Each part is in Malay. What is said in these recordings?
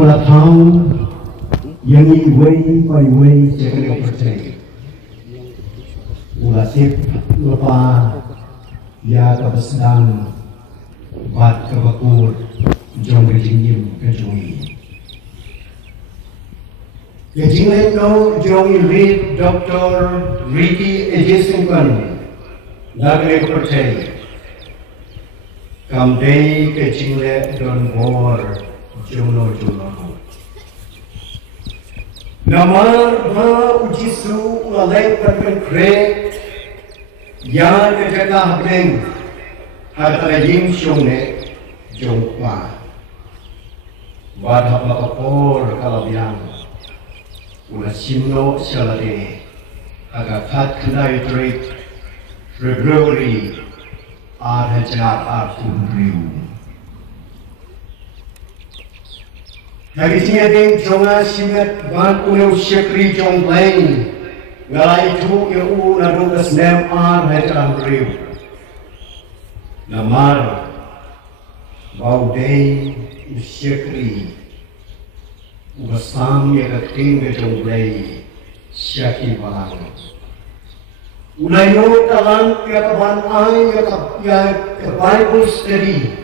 Ulah tahu yang iway paiway jangan percaya. Ulah sip lupa ya kabesdang bat kabakur jong berjingim kejongi. Kejingin no jongi read Dr. Ricky Ejesingkan lagre percaya. Kamdei kejingin don bor Jono. Namar ba ujisu ulalay perkre yan kejaga habeng hatarayim syongne jongpa wadhap lakapor kalabiyang ula simno syalade agafat kanay trit February arhajar arkumriu. Hari ini jonga simet ban uneu syekri jong lain ngalai tu eu nadu kesnem ar hajar riu namar bau dei syekri ubasam ya kating jong lai syaki balang ulai no talan ya kaban ai ya Bible study.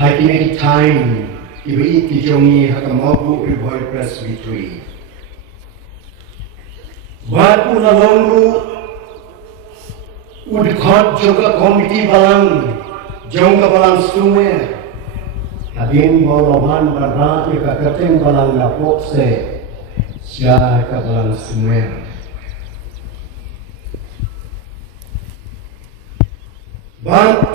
Hari time ibu iti jongi hakamabu riboy presbytery. Batu nalongru udkhot juga komiti balang jongga balang sungai. Habin boloban barra ika keteng balang lapok se sia ka balang sungai. But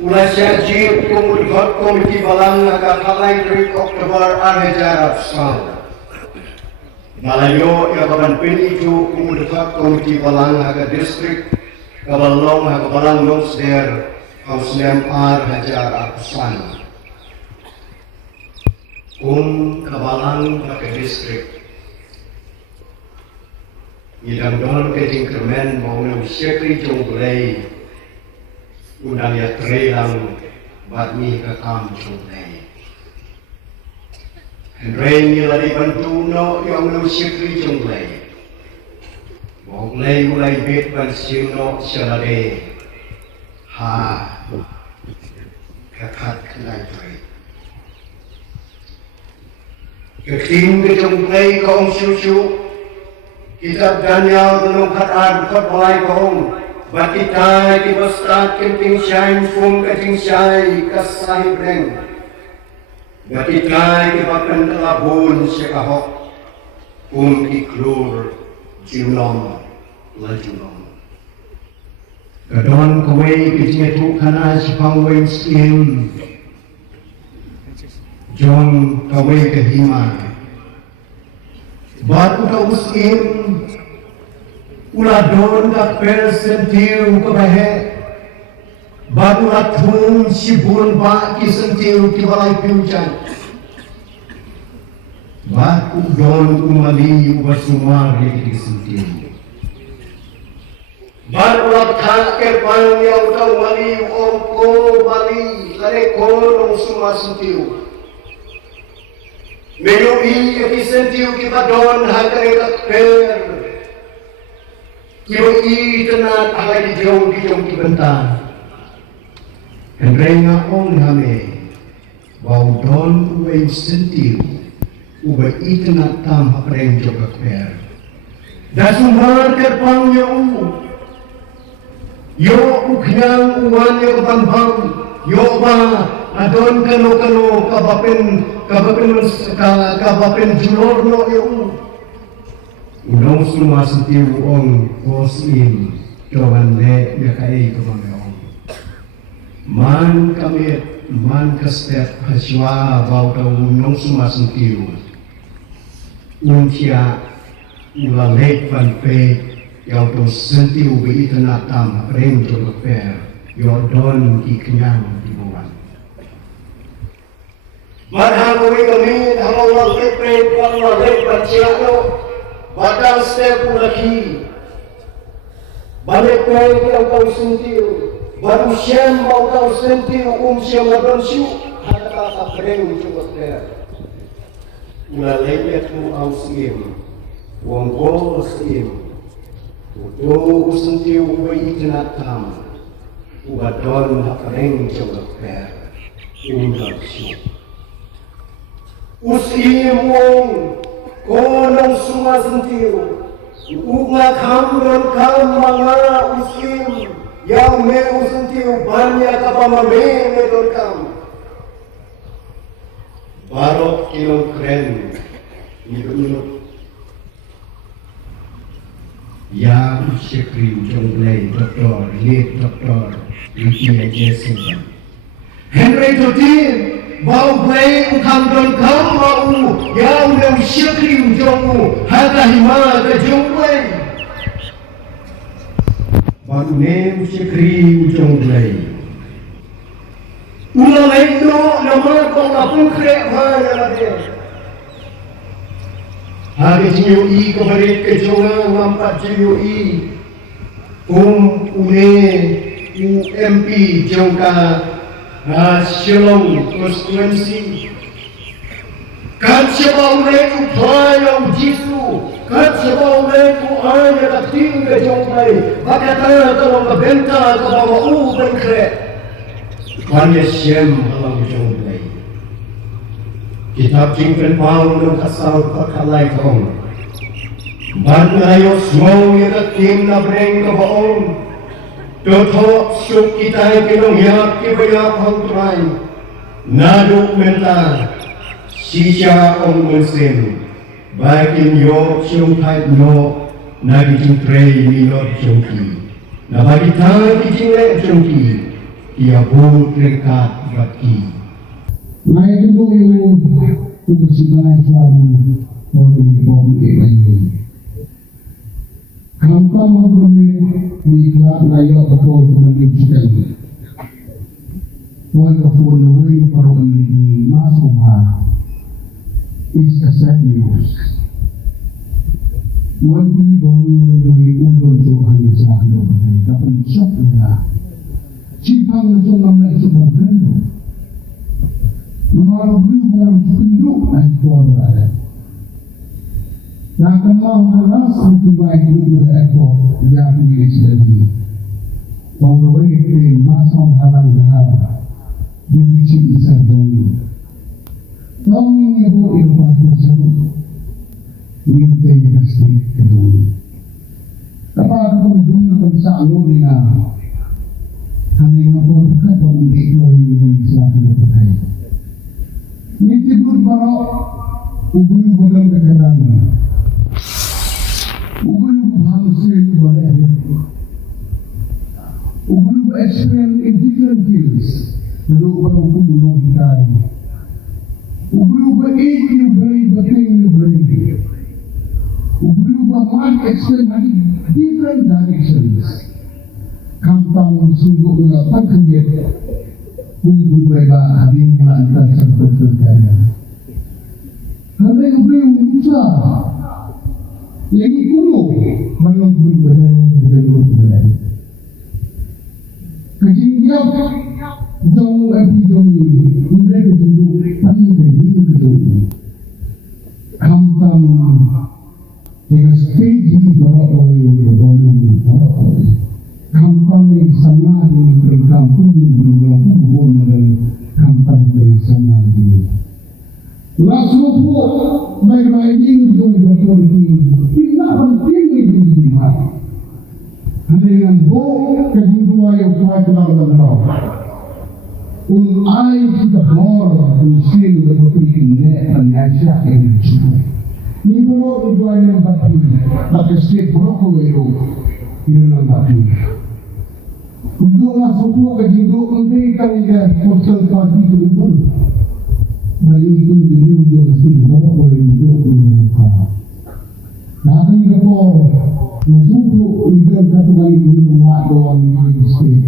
Ulah syajib kumudhot komiti balang agak kalai 3 Oktober arhajar absal. Malayo ya kaban piniju kumudhot komiti balang agak distrik kabalong agak balang nosder hausnem arhajar absal. Kabalang agak distrik. Idang don ketingkermen mau nem syekri jonglei. Undang ya trelang batmi ke kampung ini. Henry lari bantu no yang lu syekri jonglei. Bonglei mulai bet ban sino syalade. Ha. Kakat kenai tre. Keting ke jonglei kaum syusyu. Kitab Daniel tenung khat kot mulai kaum. Bakitai di basta kemping syai fung kating syai kasai breng. Bakitai di bakan telabun syekahok iklur julom lajulom. Kadon kawai kijnya tu kana sipang wain skim. Jong kawai kehima. Batu tau skim. Ulah don tak persentiu ke bahe, baru latung sibun bak kisentiu ki balai piujan. Baku don umali ubasumar di kisentiu. Baru latak kerpan yang tau mali ongko mali lare kolong semua sentiu. Menui kisentiu ki badon hakare tak per. Yoi tenat alai di jong ki bentar. Henrenga on hame bau don uwe sentiu uwe itenat tam hapreng jogak per. Dasumar kerpang yo uknyang uwan yo kapanbang yo ba adon kano kabapen julorno yo. Unong semua sentiu ong kosim Tuhan le ya kai ko mameong. Man kami man kastet haswa bau tau nong suma sentiu. Untia ula lek van pe yau to sentiu be itana tam reng to per yo don ki kenyang di bawah. Marham kami Allah lek pe Allah lek panciano badang step lagi. Balik pe yang kau sentiu baru siam mau kau sentiu siam labon siu hata reng to per. Ula lek tu au sim. Wong go sim. Do sentiu be itana tam. Ubadon hakareng coba per undang siu. Usim wong konong semua sentiu. Unga kamron kam manga usim yang me sentiu banyak apa mame medor kam. Barok kilong keren minut. Ya Syekri Jonglei Doktor Lead Doktor Lydia Jessica Henry Totin Bau Blei Ukam Don Kam Mau Yau Dem Syekri Jongu Hata Hima Ke Jonglei Bau Nem Syekri Jonglei Ulamai No Nama Kong Apun Krek Hanya Lade Hari GUI kemarin kejongan nampak GUI Une UMP jongka Shillong Constituency Kat sebab mereka payah jisu Kat sebab mereka hanya kating kejongkai Bakatana kalau membenta kalau bengkrek Hanya siam halang jongkai Kitab Jingpen Pau ng kasal pakalay kong Banayos mo yatatim na breng kabaong Totok syuk kita'y kinongyak kibayak ang turay Naduk menta Sisya ong mensin Bakin yok siyong kahit no Nagijing trey minor syongki Nabagitang kijingle syongki Iabut ringkat baki Mai tu yung kumasibalay sa pagpapalipong ini. Kampa mo kami mikla ngayon ako kumagibsikan. Huwag ako nuwi parang hindi masumha is a sad news. Huwag bang nuwi undol so ang sa akin ay kapan shock nila. Sipang na so mga isubang kano. Mga blue penduk ay kuwala. Nakamang halas ang tibay blue airport yang milik sendiri. Panggawa itu masang halang dahar. Dibici isa dong. Tahun ini aku inovasi seru. Minta kasih kedua. Tapi aku belum bisa anggur na. Kami ngomong dekat pengundi dua ini selatan berkait. Ini pun para ubun bodong kekadang, ubun bangsa boleh, ubun experience in different fields, lalu orang pun menungkai, ubun berilmu berilmu, ubun bermak experience in different directions, kampang sungguh mengapa kegiatan. Kung berbeda hari melantar seperti kalian. Hari yang berusaha, yang kuno menunggu berbeda. Kejadian jauh jauh mereka jauh tapi kejadian jauh. Kampang yang stegi berapa yang berapa. Kampang yang sama di kampung berlaku dan kampang yang sama di. Langsung pun baik-baik ini jauh-jauh kita penting itu dimana. Dengan bok kedua yang kuat dalam bawah. Unai kita bor usin berpikir dan Asia yang cukup. Ni bro itu yang bati, tapi setiap bro itu Ilang tapi. Untuk masuk ke hidup mereka yang postal parti itu pun balik itu menjadi untuk nasi mana boleh hidup di muka. Nabi kapor masuk hidup satu kali di rumah doang di sini.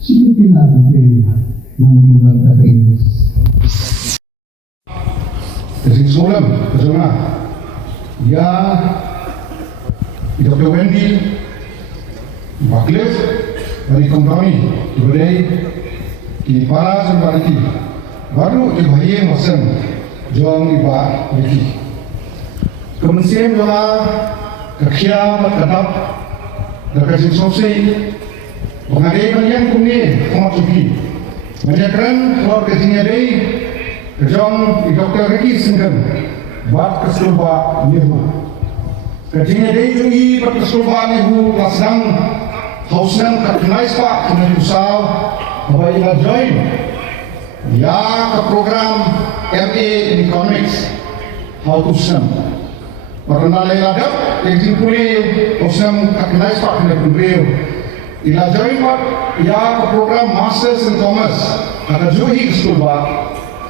Siapa nanti mengibat kata Inggris. Kesimpulan, bersama ya Dr. Wendy Bakles dari company today kini para sembariki baru ibaye masam jong iba leki kemensian doa kekia matadap dakasin sosai pengadai bagian kumni kumatuki menyaksikan kalau kesinya day kejong Dr. Ricky Singhan buat kesulba nihu kesinya day jungi buat kesulba nihu lasang hausnan kaknais pak kena usau bahwa ia join ya ke program MA in Economics how to sum pernah leladap yang simpuli hausnan kaknais pak kena beriu ila join pak ya ke program Masters in Commerce ada juhi kesulba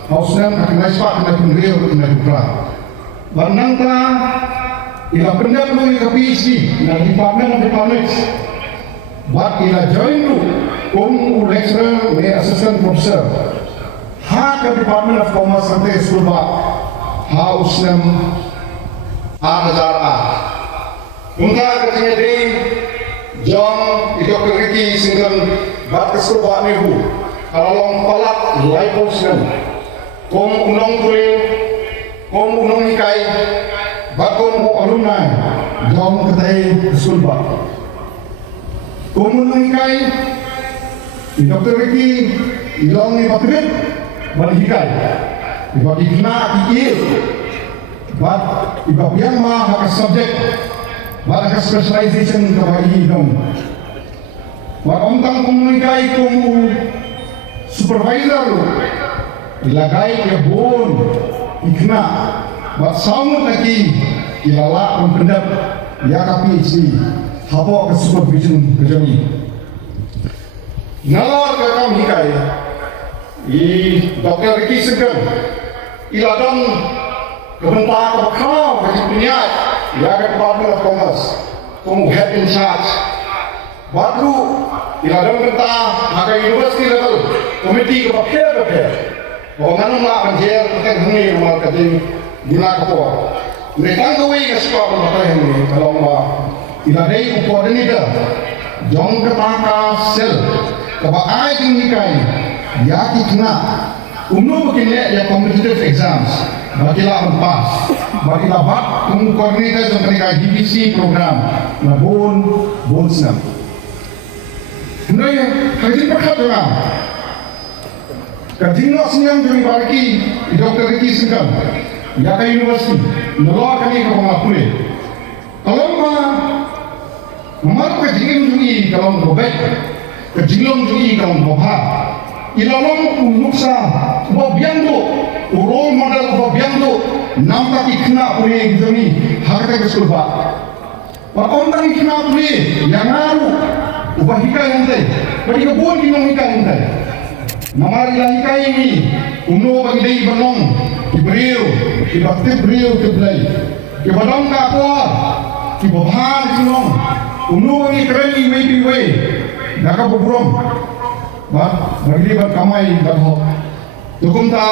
hausnan kaknais pak kena beriu kena beriu barnang ta ila benda perlu ke PhD na Department of Economics buat ila join tu kum lecturer me assistant professor ha ke Department of Commerce nanti school ba ha usnam a unta ke di John Dr. Ricky Singhan buat ke school ba ni hu kalau palat lai usnam kum unong kuling kum unong ikai bakum alumni John ketai school ba Komunong ikay, Dr. Ricky, ilong ni Patrit, balikikay. Iba kikina, kikir. Bat, iba biyang mga subject, bat specialization kabagi dong. Bat omtang komunong ikay, kumu supervisor, ilagay ke bon, ikna. Bat samut lagi, ilala ang pendap, ya PhD. Hapo ke supervision kejami. Nalor ke kami hikai, Dr. Ricky Singhan, iladam kebentak kebakau ke dunia, ya ke Department of Commerce, kamu head in charge. Baru iladam kebentak, maka university level, komiti kebakau. Orang mana anjir, kita hengi rumah kerja guna kapur. Mereka tahu yang sekolah berbagai hengi kalau iladai coordinator jong ketaka sel kaba ai tinggikai ya kikna umno begini ya competitive exams bagilah pass bagilah bat coordinator jong mereka divisi program na bon snap naya kaji perkat dengan kaji nak senyum jong barki Dr. Ricky Singhan ya ke university nolok kami ke pengapure kalau Memang kejilong juga kalau bobek, kejilong juga kalau bobha. Ilalong unuksa, bobiang tu, role model bobiang tu, nampak ikna puri gitu ni, harga kesulba. Orang ikna puri, yang ngaru, ubah hika yang teh, bagi kebun kinong hika yang teh. Namari lah hika ini, uno bagi day benong, diberiu, dibakti beriu keblai, kebadong kapuar, kibobha kinong. Uno ini keren ni maybe way, nak apa burom, bah bagi dia kamai dah hok. Tukum ta,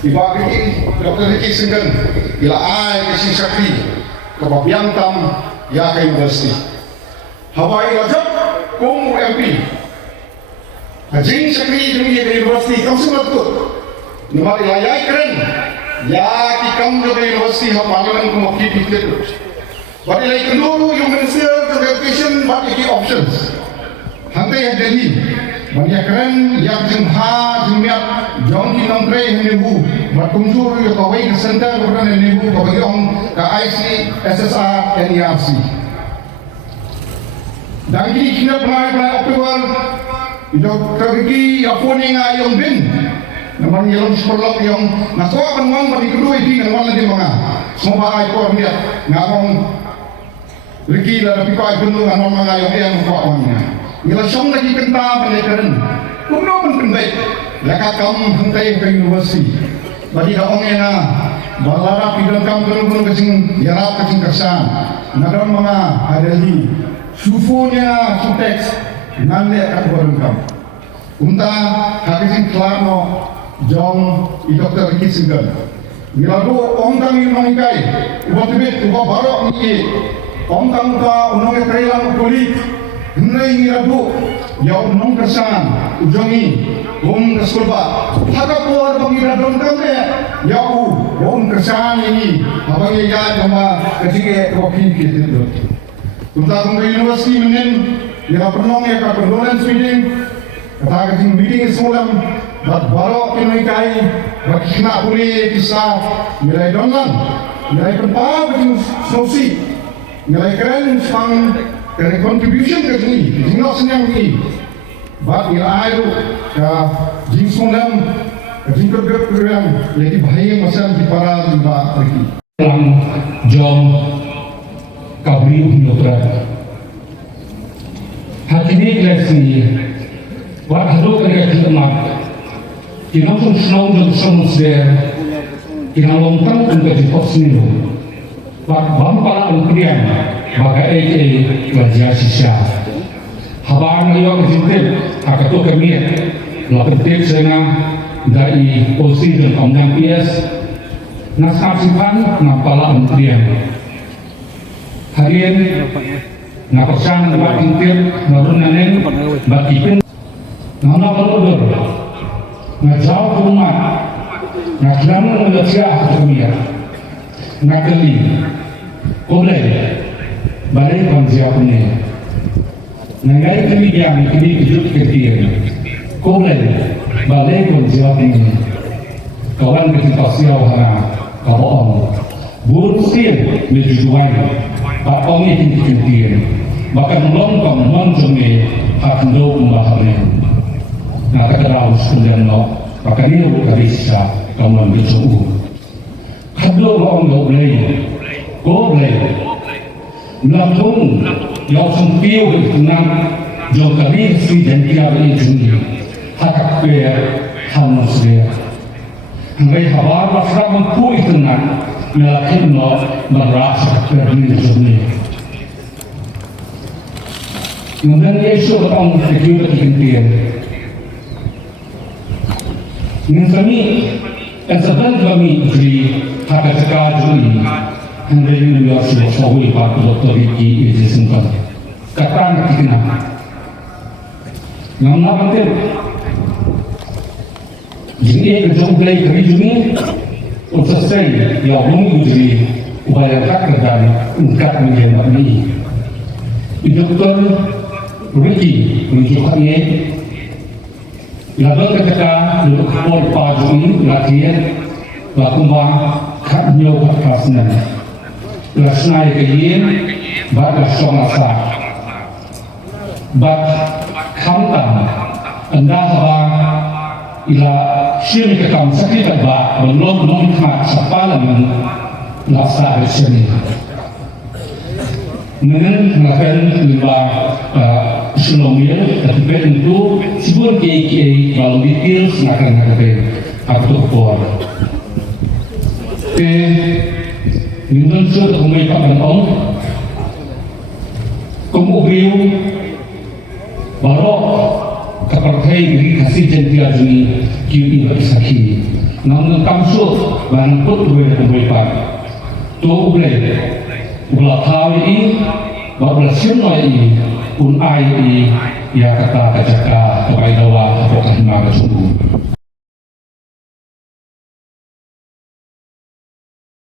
dibagi Dr. Ricky Singhan, ila ai kasi sakri, kebabiang tam ya ke university. Hawaii rajab, kum MP. Hajing sakri demi ke university, kamu semua tu. Nomor ilayai keren, ya kikam ke university hapalan kum okey pikir. But like dulu yung Minister of Education bagi options. Hantai yang Delhi, banyak keren yang jengha jemiat jong kinong kre henibu, berkunjur yung kawai ke center kemudian henibu kawai yung ke IC, SSR, NERC. Dan kini kena pernah Oktober, Dr. Ricky apun yang ayong bin, naman yung seperlok yung nakuha kan uang bagi kedua ini naman lagi mga semua ay ko niya ngakong Riki la tapi kau gunung anom mangayong yang kau wangnya. Nila song lagi kenta penekaran. Kuno pun kendai. Laka kam hangkai ke universiti. Bagi dah orang yang balara pidang kam gunung kecing yarap kecing kersan. Naron mga adali. Sufunya suteks nande kat barang kam. Unta kakisin klano jong i Dr. Riki Singal. Nilado orang kang yung mangikai. Ubah tibet, ubah barok ni. Orang kang ka unong e kailang kulit. Hnay nilado. Yaw unong kersan. Ujongi. Kaskulba. Haka po ada pangidadong kami. Yaw unong kersan ini. Abang iya nama kecike wakin kita itu. Unta kung ka university menin. Nila penong ya ka condolence meeting. Kata kecing meeting semulam. Bat barok kinoy kai. Bat kina puli kisah. Nilai donlan. Nilai penpa kecing sosi. Nilai keren sang dari contribution ke sini, jingok senyang ini. Bat nilai itu ke jing semulam. Ke jing kerjaan. Jadi bahaya masa di para lima lagi. Dalam jom kabriu nyotra. Hati ini kelesi. Wat hadu kerja kemat. Kinam pun senang dan senang sedar. Kinam lontang untuk dipos niru. Wat bampala angkrian. Maka kerja sisa. Habang liok jintit. Akato kemiat. Lakukan senang dari posisi dan omnang PS. Nasaksikan nampala angkrian. Harian napasan buat jintit. Narunanen bagikan. Nana berlutut, ngajau umat, ngajlamu ngajah dunia, ngakeli, oleh balik panjiapnya, ngai kemudian kini hidup kecil, oleh balik panjiapnya, kawan kita siapa hana, kawan, burusir mejujuan, pak oni tinggi kecil, bahkan longkang menjadi hak hidup bahaya. Na kadaraw sudan no pakaniru kabisa kamuan bisu kadlo long go blay latung yaw sumpiu kunam jo kabi si dentia ni jungi hakak pe hanusre hangai habar masra mampu itunan melakin no maras perni jungi kemudian Yesus orang berkata kemudian Kami, sebenarnya kami di hak sekarang ini, hendak menjadi sebuah Pak Dr. Riki Singal. Kata kita, yang namanya jadi kerja kerja ini, untuk saya yang menguji upaya kerja untuk menjadi ini. Dr. Riki menunjukkannya. Lalu ketika duduk pol pagi latihan, lakukan katnyo katasnan. Lasnai kayin, bad lasong asa, bad kamtan, anda haba ila sini kekam sakit ba belum mat sapalan lasa sini. Menen melakukan lima Selomir, tapi itu sebuah KK kalau detail nak atau por. Minum sudah mulai pakai om, kemudian baru kepercayaan diri kasih jentia juni kiu bersaki. Namun kamsu barang put mulai pakai. Tu boleh tahu ini, baru siapa ini. Pun ai ya kata kajaka kepada wa apakah nama sungguh